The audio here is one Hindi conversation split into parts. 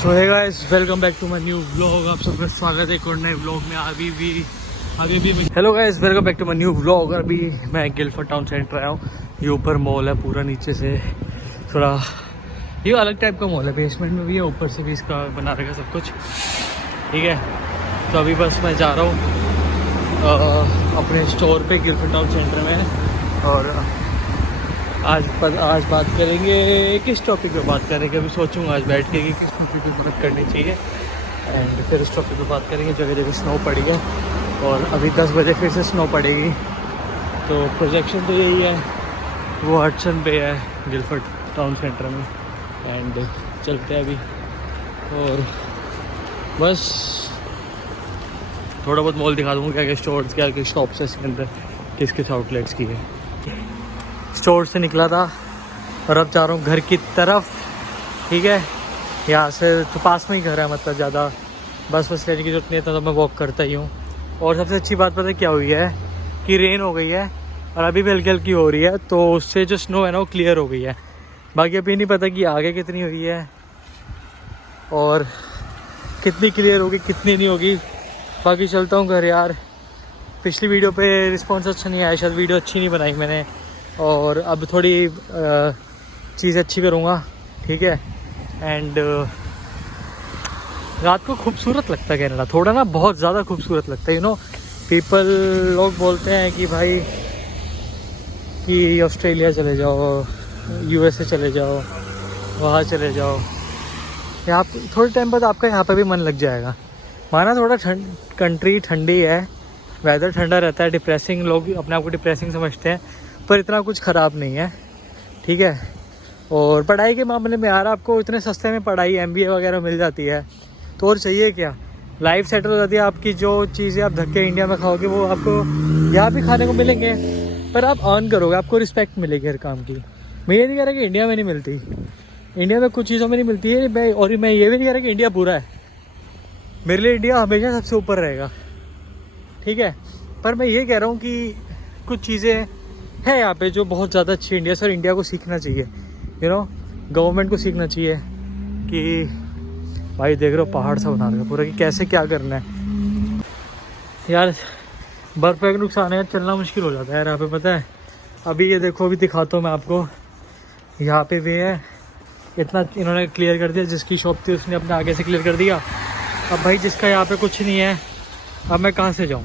So hey guys, welcome back to my new vlog. आप सबका स्वागत है एक और नए व्लॉग में। अभी भी hello guys, welcome back to my new vlog. अभी मैं गिलफर्ड टाउन सेंटर आया हूँ। ये ऊपर मॉल है पूरा, नीचे से थोड़ा ये अलग टाइप का मॉल है। बेसमेंट में भी है, ऊपर से भी इसका बना रहेगा सब कुछ, ठीक है। तो अभी बस मैं जा रहा हूँ अपने स्टोर पे गिलफर्ड टाउन सेंटर में। और आज बात करेंगे, किस टॉपिक पे बात करेंगे अभी सोचूंगा आज बैठ के कि किस टॉपिक पे बात करनी चाहिए। एंड फिर इस टॉपिक पे बात करेंगे। जगह जगह स्नो पड़ी है और अभी 10 बजे फिर से स्नो पड़ेगी। तो प्रोजेक्शन तो यही है, वो हडसन पे है गिलफर्ड टाउन सेंटर में। एंड चलते हैं अभी और बस थोड़ा बहुत मॉल दिखा दूँगा, क्या क्या स्टोर्स, क्या क्या शॉप्स है इसके अंदर, किस किस आउटलेट्स की है। स्टोर से निकला था और अब जा रहा हूँ घर की तरफ, ठीक है। यहाँ से तो पास में ही घर है, मतलब ज़्यादा बस लेने की जरूरत नहीं है, तो मैं वॉक करता ही हूँ। और सबसे अच्छी बात पता है क्या हुई है कि रेन हो गई है और अभी भी हल्की हल्की हो रही है, तो उससे जो स्नो है ना वो क्लियर हो गई है। बाकी अभी नहीं पता कि आगे कितनी हुई है और कितनी क्लियर होगी कितनी नहीं होगी। बाकी चलता हूँ घर यार। पिछली वीडियो पे रिस्पॉन्स अच्छा नहीं आया, शायद वीडियो अच्छी नहीं बनाई मैंने, और अब थोड़ी चीज़ अच्छी करूँगा, ठीक है। एंड रात को खूबसूरत लगता है कनाडा, थोड़ा ना बहुत ज़्यादा खूबसूरत लगता है। यू नो पीपल, लोग बोलते हैं कि भाई कि ऑस्ट्रेलिया चले जाओ, यूएसए चले जाओ, वहाँ चले जाओ। यहाँ थोड़े टाइम बाद आपका यहाँ पे भी मन लग जाएगा। माना थोड़ा कंट्री ठंडी है, वेदर ठंडा रहता है, डिप्रेसिंग, लोग अपने आप को डिप्रेसिंग समझते हैं, पर इतना कुछ ख़राब नहीं है, ठीक है। और पढ़ाई के मामले में यार आपको इतने सस्ते में पढ़ाई MBA वगैरह मिल जाती है, तो और चाहिए क्या। लाइफ सेटल हो जाती है आपकी। जो चीज़ें आप धक्के इंडिया में खाओगे वो आपको यहाँ भी खाने को मिलेंगे, पर आप अर्न करोगे, आपको रिस्पेक्ट मिलेगी हर काम की। मैं ये नहीं कह रहा कि इंडिया में नहीं मिलती, इंडिया में कुछ चीज़ों में नहीं मिलती है। और मैं ये भी नहीं कह रहा कि इंडिया बुरा है, मेरे लिए इंडिया हमेशा सबसे ऊपर रहेगा, ठीक है। पर मैं ये कह रहा हूँ कि कुछ चीज़ें है यहाँ पे जो बहुत ज़्यादा अच्छी इंडिया से, और इंडिया को सीखना चाहिए। यू नो गवर्नमेंट को सीखना चाहिए कि भाई देख रहे हो पहाड़ सा बना रहे पूरा, कि कैसे क्या करना है यार। बर्फ़ का नुकसान है, चलना मुश्किल हो जाता है यार यहाँ पे, पता है। अभी ये देखो, अभी दिखाता हूँ मैं आपको। यहाँ पे वे है, इतना इन्होंने क्लियर कर दिया। जिसकी शॉप थी उसने अपने आगे से क्लियर कर दिया। अब भाई जिसका यहाँ पे कुछ नहीं है, अब मैं कहाँ से जाऊँ।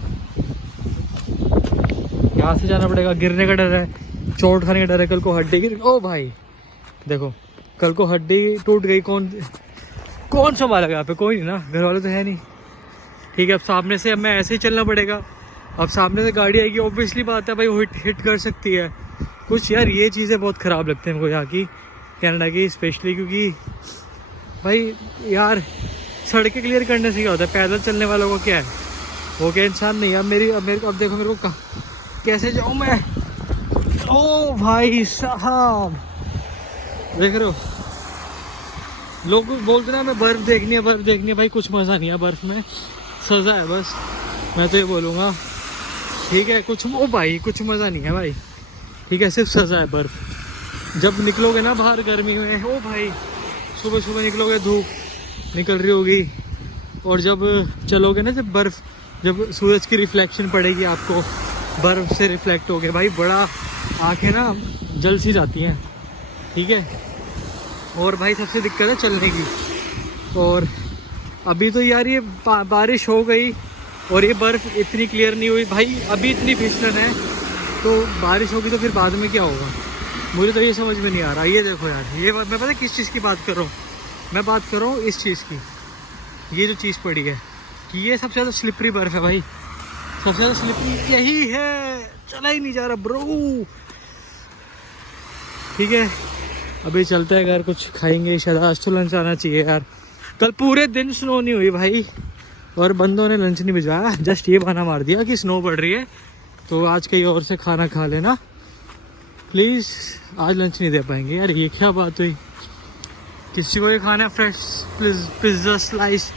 यहाँ से जाना पड़ेगा, गिरने का डर है, चोट खाने का डर है, कल को हड्डी गिर, ओ भाई देखो कल को हड्डी टूट गई, कौन संभालेगा यहाँ पे, कोई नहीं ना, घर वाले तो है नहीं, ठीक है। अब सामने से अब मैं ऐसे ही चलना पड़ेगा। अब सामने से गाड़ी आएगी, ऑब्वियसली बात है भाई वो हिट कर सकती है कुछ। यार ये चीज़ें बहुत ख़राब लगती हैं मुझको यहाँ की, कनाडा की स्पेशली, क्योंकि भाई यार सड़कें क्लियर करने से क्या होता है, पैदल चलने वालों को क्या है, वो क्या इंसान नहीं है। अब मेरे को अब देखो मेरे को कैसे जाऊँ मैं। ओ भाई साहब देख रहे हो, लोग बोलते ना मैं बर्फ़ देखनी है भाई, कुछ मज़ा नहीं है बर्फ़ में, सज़ा है बस, मैं तो ये बोलूँगा, ठीक है। कुछ ओ भाई कुछ मज़ा नहीं है भाई, ठीक है, सिर्फ सज़ा है बर्फ़। जब निकलोगे ना बाहर गर्मी में, ओ भाई सुबह सुबह निकलोगे, धूप निकल रही होगी, और जब चलोगे ना, जब सूरज की रिफ्लेक्शन पड़ेगी आपको, बर्फ़ से रिफ्लेक्ट हो गए भाई, बड़ा आँखें ना जल सी जाती हैं, ठीक है। और भाई सबसे दिक्कत है चलने की। और अभी तो यार ये बारिश हो गई और ये बर्फ़ इतनी क्लियर नहीं हुई भाई, अभी इतनी फिसलन है, तो बारिश होगी तो फिर बाद में क्या होगा, मुझे तो ये समझ में नहीं आ रहा। ये देखो यार, ये मैं पता है किस चीज़ की बात कर रहा हूँ, मैं बात कर रहा हूँ इस चीज़ की, ये जो चीज़ पड़ी है कि ये सबसे ज़्यादा स्लिपरी बर्फ़ है भाई, सबसे ज़्यादा स्लिपरी यही है, चला ही नहीं जा रहा ब्रो, ठीक है। अभी चलते हैं घर, कुछ खाएंगे शायद, आज तो लंच आना चाहिए यार। कल पूरे दिन स्नो नहीं हुई भाई, और बंदों ने लंच नहीं भिजवाया, जस्ट ये बहाना मार दिया कि स्नो पड़ रही है तो आज कहीं और से खाना खा लेना प्लीज़, आज लंच नहीं दे पाएंगे यार। ये क्या बात हुई, किसी को ये खाना है फ्रेश पिज़्ज़ा स्लाइस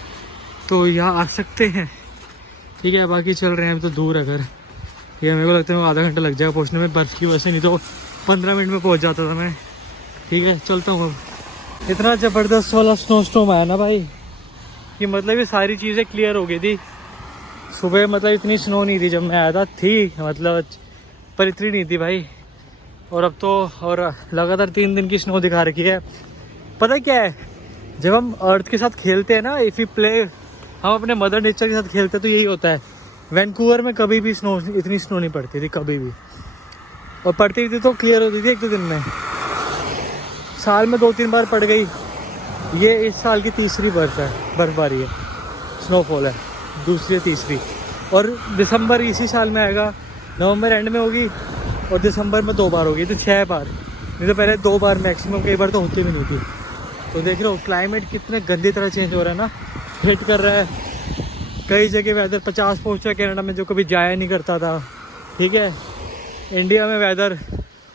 तो यहाँ आ सकते हैं, ठीक है। बाकी चल रहे हैं, अभी तो दूर है घर, ये मेरे को लगता है आधा घंटा लग जाएगा पहुँचने में, बर्फ़ की वजह से, नहीं तो 15 मिनट में पहुँच जाता था मैं, ठीक है। चलता हूँ अब, इतना ज़बरदस्त वाला स्नो स्टॉर्म आया ना भाई कि मतलब ये सारी चीज़ें क्लियर हो गई थी। सुबह मतलब इतनी स्नो नहीं थी जब मैं आया था, थी मतलब पर इतनी नहीं थी भाई। और अब तो और लगातार 3 दिन की स्नो दिखा रखी है। पता क्या है, जब हम अर्थ के साथ खेलते हैं ना, इफ़ यू प्ले, हम अपने मदर नेचर के साथ खेलते हैं तो यही होता है। वैंकूवर में कभी भी स्नो, इतनी स्नो नहीं पड़ती थी कभी भी, और पड़ती थी तो क्लियर होती थी 1-2 दिन में। साल में 2-3 बार पड़ गई। ये इस साल की तीसरी बर्फबारी है, स्नोफॉल है, दूसरी या तीसरी। और दिसंबर इसी साल में आएगा, नवंबर एंड में होगी और दिसंबर में 2 बार होगी, तो 6 बार। नहीं तो पहले 2 बार मैक्सिमम, कई बार तो होती भी नहीं थी। तो देख रहे हो क्लाइमेट कितने गंदी तरह चेंज हो रहा है ना, हिट कर रहा है। कई जगह वेदर 50 पहुँच रहा है कनाडा में, जो कभी जाया नहीं करता था। ठीक है, इंडिया में वेदर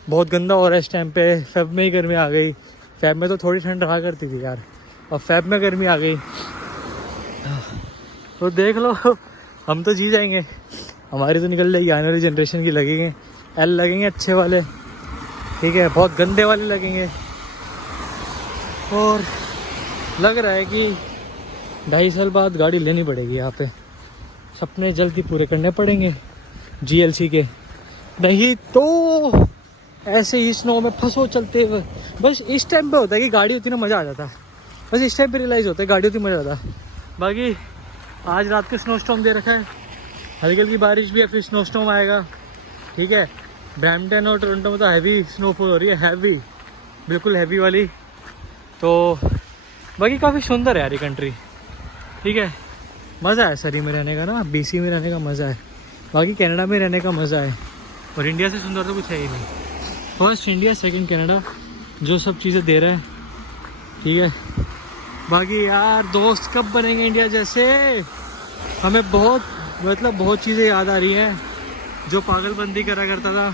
बहुत गंदा हो रहा है इस टाइम पे। फेब में ही गर्मी आ गई। फेब में तो थोड़ी ठंड रहा करती थी यार, और फेब में गर्मी आ गई। तो देख लो, हम तो जी जाएंगे, हमारी तो निकल जाएगी, आने वाली जनरेशन की लगेंगे। एल लगेंगे अच्छे वाले, ठीक है, बहुत गंदे वाले लगेंगे। और लग रहा है कि 2.5 साल बाद गाड़ी लेनी पड़ेगी यहाँ पे। सपने जल्द ही पूरे करने पड़ेंगे GLC के, नहीं तो ऐसे ही स्नो में फंसो चलते हुए। बस इस टाइम पे होता है कि गाड़ी होती ना मज़ा आ जाता है, बस इस टाइम पे रियलाइज़ होता है गाड़ी होती मज़ा आता है। बाकी आज रात को स्नो स्टॉर्म दे रखा है, हल्की हल्की बारिश भी है, फिर स्नो स्टॉर्म आएगा। ठीक है, ब्रैम्पटन और टोरंटो में तो हैवी स्नोफॉल हो रही है, हैवी, बिल्कुल हैवी वाली। तो बाकी काफ़ी सुंदर है यार ये कंट्री। ठीक है, मज़ा है सरी में रहने का ना, BC में रहने का मज़ा है, बाकी कनाडा में रहने का मज़ा है। और इंडिया से सुंदर तो कुछ है ही नहीं। फर्स्ट इंडिया, सेकंड कनाडा, जो सब चीज़ें दे रहा है। ठीक है, बाकी यार दोस्त कब बनेंगे इंडिया जैसे। हमें बहुत चीज़ें याद आ रही हैं जो पागलबंदी करा करता था।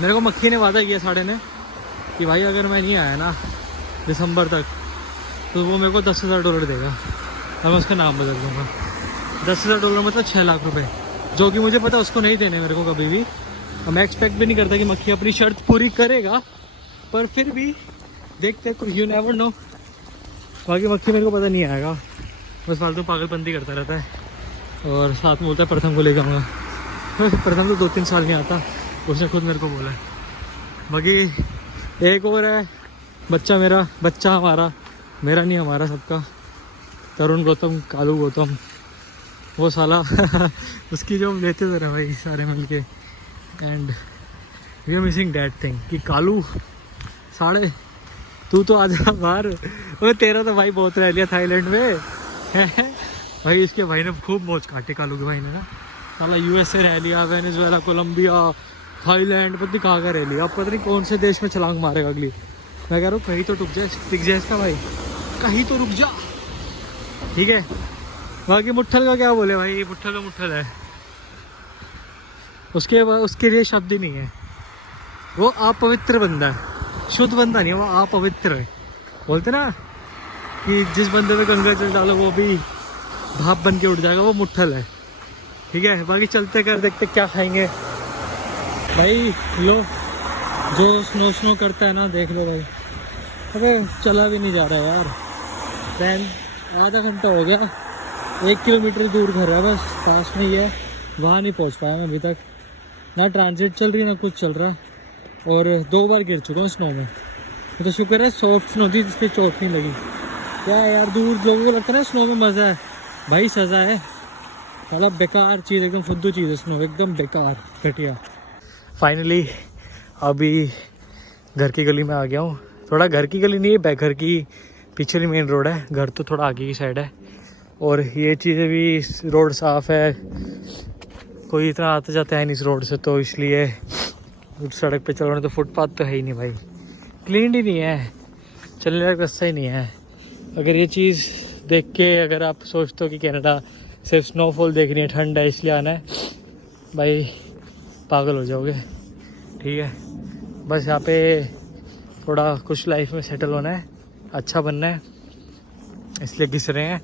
मेरे को मक्खी ने वादा किया, साढ़े ने, कि भाई अगर मैं नहीं आया ना दिसंबर तक तो वो मेरे को $10,000 देगा, और मैं उसका नाम बदल दूँगा। $10,000 मतलब 6 लाख रुपए, जो कि मुझे पता उसको नहीं देने मेरे को कभी भी। और मैं एक्सपेक्ट भी नहीं करता कि मक्खी अपनी शर्त पूरी करेगा, पर फिर भी देखते, यू नेवर नो। बाकी मक्खी मेरे को पता नहीं आएगा, बस फालतू पागलबंदी करता रहता है। और साथ में बोलता है प्रथम को ले जाऊँगा। प्रथम तो 2-3 साल नहीं आता, उसने खुद मेरे को बोला है। बाकी एक और है बच्चा हमारा, मेरा नहीं हमारा सबका, तरुण गौतम, कालू गौतम, वो साला उसकी जो लेते थे रहे भाई सारे मिलके। And we are missing that thing कि कालू साढ़े, तू तो आजा बाहर। वो तेरा तो भाई बहुत रह लिया थाईलैंड में भाई। इसके भाई ने खूब मौज काटे कालू के भाई ने ना, साला USA रह लिया, वेनेजुएला, कोलंबिया, थाईलैंड, पता नहीं कहाँ का रह लिया। अब पता नहीं कौन से देश में छलांग मारेगा अगली। मैं कह रहा हूँ कहीं तो टिक जाए इसका भाई, कहीं तो रुक जा। ठीक है, बाकी मुट्ठल का क्या बोले भाई, मुट्ठल का मुट्ठल है, उसके लिए शब्द ही नहीं है। वो अपवित्र बंदा है, शुद्ध बंदा नहीं है, वो अपवित्र है। बोलते ना कि जिस बंदे पे गंगा जल डालो वो भी भाप बन के उठ जाएगा, वो मुट्ठल है। ठीक है, बाकी चलते कर देखते क्या खाएंगे भाई। लो जो स्नो करता है ना, देख लो भाई। अबे चला भी नहीं जा रहा यार, ट्रेन आधा घंटा हो गया, 1 किलोमीटर दूर घर है, बस पास में ही है, वहाँ नहीं पहुँच पाया मैं अभी तक। ना ट्रांजिट चल रही ना कुछ चल रहा है, और 2 बार गिर चुका हूँ स्नो में। तो शुक्र है सॉफ्ट स्नो थी जिसकी चोट नहीं लगी। क्या यार, दूर लोगों को लगता है ना स्नो में मज़ा है, भाई सज़ा है। मतलब बेकार चीज़, एकदम फुद्दू चीज़ है स्नो, एकदम बेकार, घटिया। फाइनली अभी घर की गली में आ गया हूँ। थोड़ा घर की गली नहीं है, घर की पिछली मेन रोड है, घर तो थोड़ा आगे की साइड है। और ये चीज़ें भी, रोड साफ़ है, कोई इतना आता जाता है नहीं इस रोड से, तो इसलिए सड़क पे चल रहे तो फुटपाथ तो है ही नहीं भाई, क्लीन ही नहीं है, चलने का रास्ता ही नहीं है। अगर ये चीज़ देख के अगर आप सोचते हो कि कनाडा सिर्फ स्नोफॉल देखनी है, ठंड है इसलिए आना है, भाई पागल हो जाओगे। ठीक है, बस यहाँ पे थोड़ा कुछ लाइफ में सेटल होना है, अच्छा बनना है, इसलिए घिस रहे हैं,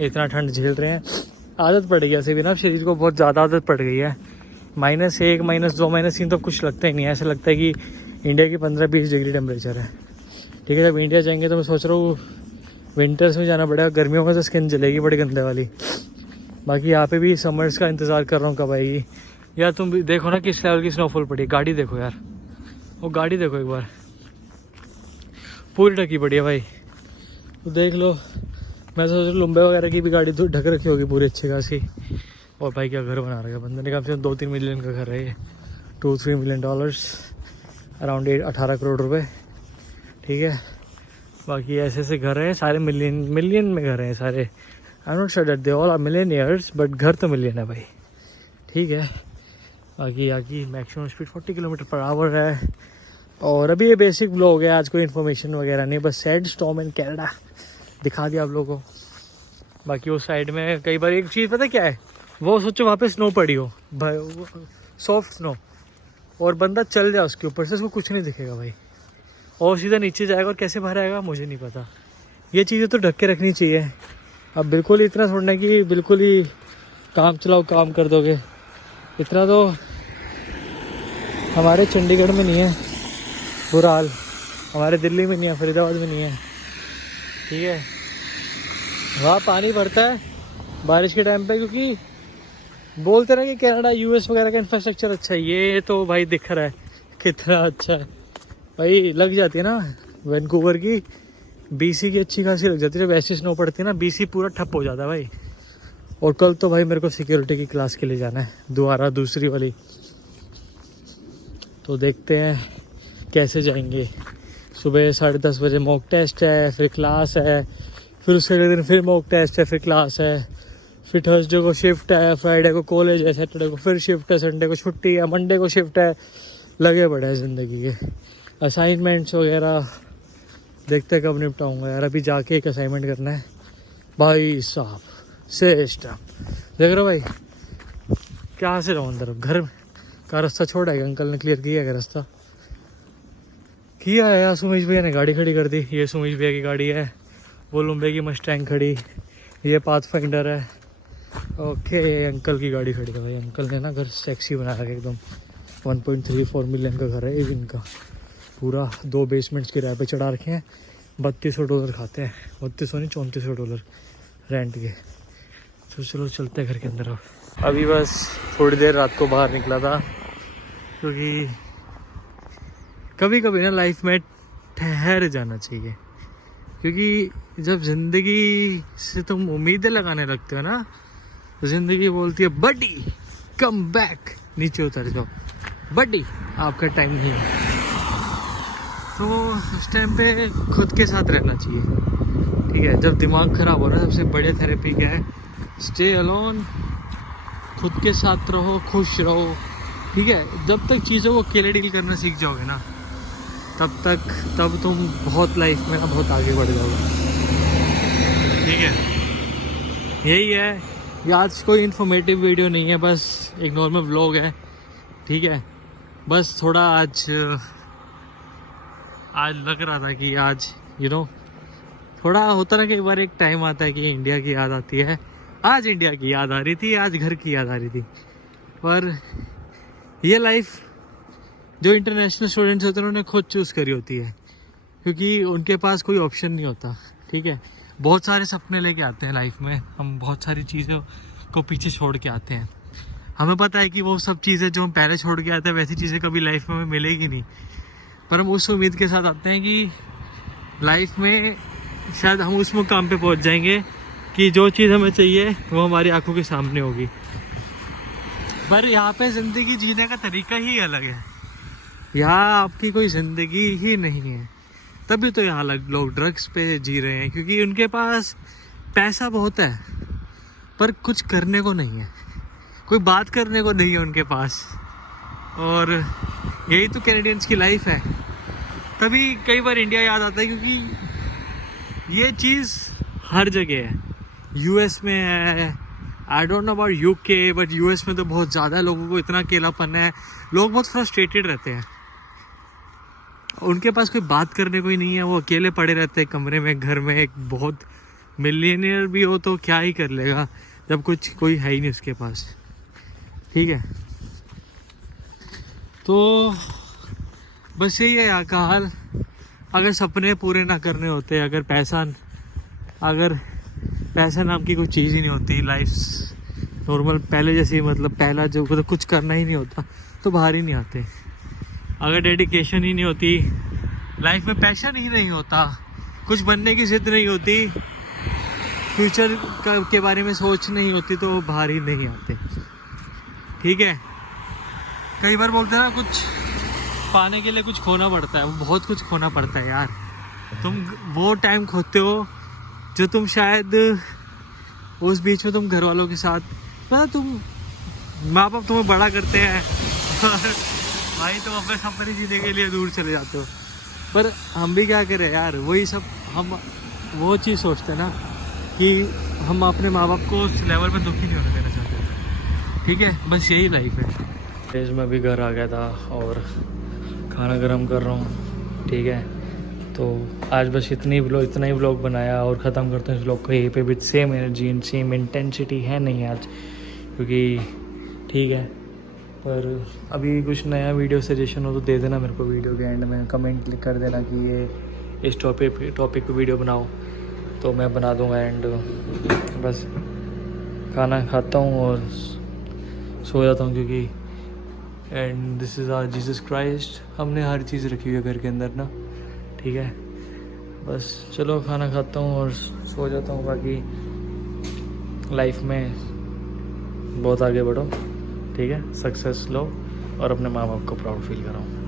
इतना ठंड झेल रहे हैं। आदत पड़ गई ऐसे भी ना, शरीर को बहुत ज़्यादा आदत पड़ गई है। -1, -2, -3 तो कुछ लगता ही नहीं है, ऐसा लगता है कि इंडिया की 15-20 डिग्री टेम्परेचर है। ठीक है, जब इंडिया जाएंगे तो मैं सोच रहा हूँ विंटर्स में जाना पड़ेगा, गर्मियों में तो स्किन जलेगी बड़ी गंदे वाली। बाकी यहाँ पे भी समर्स का इंतज़ार कर रहा हूँ कब आएगी। यार तुम भी देखो ना किस लेवल की स्नोफॉल पड़ी है, गाड़ी देखो यार, वो गाड़ी देखो एक बार, पूरी ढकी पड़ी है भाई। तो देख लो, मैं सोच रहा लुम्बे वगैरह की भी गाड़ी तो ढक रखी होगी पूरी अच्छी खासी। और भाई क्या घर बना रखा है बंदे ने, कम से कम 2-3 मिलियन का घर है ये, $2-3 मिलियन, अराउंड 18 करोड़ रुपए। ठीक है, बाकी ऐसे ऐसे घर हैं सारे, मिलियन में घर हैं सारे। I am not sure that they all are millionaires, but घर तो मिलियन है भाई। ठीक है, बाकी यहाँ की मैक्सिमम स्पीड 40 km/h है। और अभी ये बेसिक व्लॉग है, आज कोई इन्फॉर्मेशन वगैरह नहीं, बस सैड स्टॉर्म इन कनाडा दिखा दिया आप लोगों को। बाकी उस साइड में कई बार एक चीज़ पता क्या है, वो सोचो वहाँ पे स्नो पड़ी हो भाई, सॉफ्ट स्नो, और बंदा चल जाए उसके ऊपर से, उसको कुछ नहीं दिखेगा भाई, और सीधा नीचे जाएगा और कैसे बाहर आएगा मुझे नहीं पता। ये चीज़ें तो ढक के रखनी चाहिए। अब बिल्कुल ही इतना छोड़ना कि बिल्कुल ही काम चलाओ काम कर दोगे, इतना तो हमारे चंडीगढ़ में नहीं है बुरा हाल, हमारे दिल्ली में नहीं है, फरीदाबाद में नहीं है। ठीक है, वहाँ पानी भरता है बारिश के टाइम पे, क्योंकि बोलते ना कि कनाडा यूएस वगैरह का इंफ्रास्ट्रक्चर अच्छा है, ये तो भाई दिख रहा है कितना अच्छा है भाई। लग जाती है ना वैंकूवर की, बीसी की अच्छी खासी लग जाती है, जब ऐसी स्नो पड़ती है ना बीसी पूरा ठप हो जाता है भाई। और कल तो भाई मेरे को सिक्योरिटी की क्लास के लिए जाना है दोबारा, दूसरी वाली, तो देखते हैं कैसे जाएंगे। सुबह 10:30 बजे मॉक टेस्ट है, फिर क्लास है, फिर उसके अगले दिन फिर मॉक टेस्ट है, फिर क्लास है, फिर थर्सडे को शिफ्ट है, फ्राइडे को कॉलेज है, सैटरडे को फिर शिफ्ट है, संडे को छुट्टी है, मंडे को शिफ्ट है। लगे पड़े हैं ज़िंदगी के असाइनमेंट्स वगैरह, देखते कब निपटाऊंगा यार। अभी जाके एक असाइनमेंट करना है भाई साहब, सिस्टम देख रहे हो भाई, क्या से रहो अंदर। घर का रास्ता छोड़ा है, अंकल ने क्लियर किया है रास्ता, किया है यार। सुमेश भैया ने गाड़ी खड़ी कर दी, ये सुमेश भैया की गाड़ी है, वो लुम्बे की मस्टैंग खड़ी, ये पाथफाइंडर है। ओके, अंकल की गाड़ी खड़ी है भाई, अंकल ने ना घर सेक्सी बना रखा एकदम। 1.34 मिलियन का घर है ये इनका, पूरा 2 बेसमेंट्स किराए पे चढ़ा रखे हैं। $3200 खाते हैं, 3200 नहीं $3400 रेंट के। तो चलो चलते हैं घर के अंदर। अब अभी बस थोड़ी देर रात को बाहर निकला था, क्योंकि कभी कभी ना लाइफ में ठहर जाना चाहिए, क्योंकि जब ज़िंदगी से तुम उम्मीदें लगाने लगते हो ना, तो ज़िंदगी बोलती है बडी कम बैक, नीचे उतर जाओ बडी, आपका टाइम नहीं है। तो उस टाइम पे खुद के साथ रहना चाहिए। ठीक है, जब दिमाग ख़राब हो रहा है सबसे बड़े थेरेपी क्या है, स्टे अलोन, खुद के साथ रहो, खुश रहो। ठीक है, जब तक चीज़ों को अकेले डील करना सीख जाओगे ना, तब तुम बहुत लाइफ में ना बहुत आगे बढ़ जाओगे। ठीक है, यही है। ये आज कोई इन्फॉर्मेटिव वीडियो नहीं है, बस एक नॉर्मल व्लॉग है। ठीक है, बस थोड़ा आज लग रहा था कि आज थोड़ा होता ना कि एक बार एक टाइम आता है कि इंडिया की याद आती है। आज इंडिया की याद आ रही थी, आज घर की याद आ रही थी। पर ये लाइफ जो इंटरनेशनल स्टूडेंट्स होते हैं उन्होंने खुद चूज़ करी होती है, क्योंकि उनके पास कोई ऑप्शन नहीं होता। ठीक है, बहुत सारे सपने लेके आते हैं लाइफ में, हम बहुत सारी चीज़ों को पीछे छोड़ के आते हैं। हमें पता है कि वो सब चीज़ें जो हम पहले छोड़ के आते हैं वैसी चीज़ें कभी लाइफ में हमें मिलेगी नहीं, पर हम उस उम्मीद के साथ आते हैं कि लाइफ में शायद हम उस मुकाम पे पहुंच जाएंगे कि जो चीज़ हमें चाहिए वो हमारी आंखों के सामने होगी। पर यहाँ पे ज़िंदगी जीने का तरीका ही अलग है, यहाँ आपकी कोई ज़िंदगी ही नहीं है। तभी तो यहाँ लोग ड्रग्स पे जी रहे हैं, क्योंकि उनके पास पैसा बहुत है पर कुछ करने को नहीं है, कोई बात करने को नहीं है उनके पास। और यही तो कैनेडियंस की लाइफ है। तभी कई बार इंडिया याद आता है, क्योंकि ये चीज़ हर जगह है। यूएस में है, I don't know about UK, but US में तो बहुत ज़्यादा लोगों को इतना अकेलापन है, लोग बहुत फ्रस्ट्रेटेड रहते हैं, उनके पास कोई बात करने को ही नहीं है, वो अकेले पड़े रहते हैं कमरे में, घर में। एक बहुत मिलियनियर भी हो तो क्या ही कर लेगा जब कोई है ही नहीं उसके पास। ठीक है, तो बस यही है यहाँ का हाल। अगर सपने पूरे ना करने होते, अगर पैसा नाम की कोई चीज़ ही नहीं होती, लाइफ नॉर्मल पहले जैसी, मतलब पहला जो मतलब कुछ करना ही नहीं होता तो बाहर ही नहीं आते। अगर डेडिकेशन ही नहीं होती, लाइफ में पैशन ही नहीं होता, कुछ बनने की जिद नहीं होती, फ्यूचर के बारे में सोच नहीं होती तो बाहर ही नहीं आते। ठीक है, कई बार बोलते हैं ना कुछ पाने के लिए कुछ खोना पड़ता है, वो बहुत कुछ खोना पड़ता है यार। तुम वो टाइम खोते हो जो तुम शायद उस बीच में तुम घर वालों के साथ, मतलब तुम माँ बाप तुम्हें बड़ा करते हैं और भाई तुम अपने सपने जीने के लिए दूर चले जाते हो। पर हम भी क्या करें यार, वही सब हम वो चीज़ सोचते हैं ना कि हम अपने माँ बाप को उस लेवल पे दुखी नहीं होने देना चाहते। ठीक है, बस यही लाइफ है। तेज मैं भी घर आ गया था और खाना गर्म कर रहा हूँ। ठीक है, तो आज बस इतना ही व्लॉग बनाया और ख़त्म करते हैं इस व्लॉग को यहीं पे। With same energy and same intensity है नहीं आज, क्योंकि ठीक है। पर अभी कुछ नया वीडियो सजेशन हो तो दे देना मेरे को, वीडियो के एंड में कमेंट कर देना कि ये इस टॉपिक पे वीडियो बनाओ, तो मैं बना दूँगा। एंड बस खाना खाता हूँ और सो जाता हूँ, क्योंकि and this is our Jesus Christ. हमने हर चीज़ रखी हुई है घर के अंदर ना। ठीक है, बस चलो खाना खाता हूँ और सो जाता हूँ। बाकी लाइफ में बहुत आगे बढ़ो, ठीक है, सक्सेस लो और अपने माँ बाप को प्राउड फील कराओ।